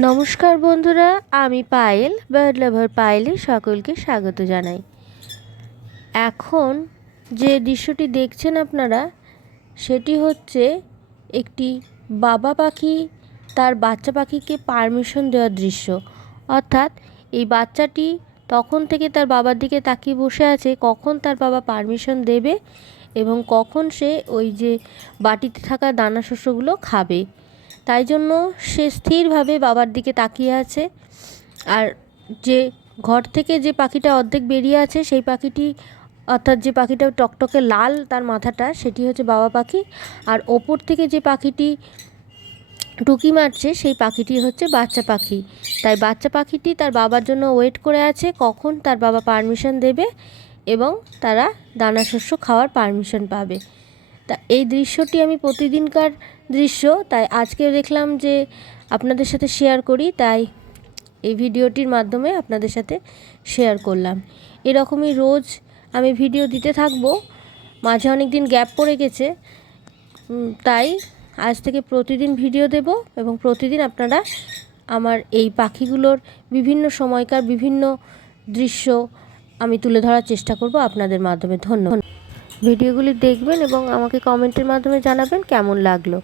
নমস্কার বন্ধুরা, আমি পায়েল বার্ড লাভার পায়েলে সকলকে স্বাগত জানাই। এখন যে দৃশ্যটি দেখছেন আপনারা, সেটি হচ্ছে একটি বাবা পাখি তার বাচ্চা পাখিকে পারমিশন দেওয়ার দৃশ্য। অর্থাৎ এই বাচ্চাটি তখন থেকে তার বাবার দিকে তাকিয়ে বসে আছে কখন তার বাবা পারমিশন দেবে এবং কখন সে ওই যে বাটিতে থাকা দানা শস্যগুলো খাবে। তাই জন্য সে স্থিরভাবে বাবার দিকে তাকিয়ে আছে। আর যে ঘর থেকে যে পাখিটা অর্ধেক বেরিয়ে আছে সেই পাখিটি, অর্থাৎ যে পাখিটা টকটকে লাল তার মাথাটা, সেটি হচ্ছে বাবা পাখি। আর ওপর থেকে যে পাখিটি টুকি মারছে সেই পাখিটি হচ্ছে বাচ্চা পাখি। তাই বাচ্চা পাখিটি তার বাবার জন্য ওয়েট করে আছে কখন তার বাবা পারমিশন দেবে এবং তারা দানা শস্য খাওয়ার পারমিশন পাবে। তা এই দৃশ্যটি আমি প্রতিদিনকার দৃশ্য, তাই আজকে দেখলাম যে আপনাদের সাথে শেয়ার করি, তাই এই ভিডিওটির মাধ্যমে আপনাদের সাথে শেয়ার করলাম। এরকমই রোজ আমি ভিডিও দিতে থাকবো। মাঝে অনেক দিন গ্যাপ পড়ে গেছে, তাই আজ থেকে প্রতিদিন ভিডিও দেব এবং প্রতিদিন আপনারা আমার এই পাখিগুলোর বিভিন্ন সময়কার বিভিন্ন দৃশ্য আমি তুলে ধরার চেষ্টা করব আপনাদের মাধ্যমে। ধন্যবাদ। ভিডিওগুলি দেখবেন এবং আমাকে কমেন্টের মাধ্যমে জানাবেন কেমন লাগলো।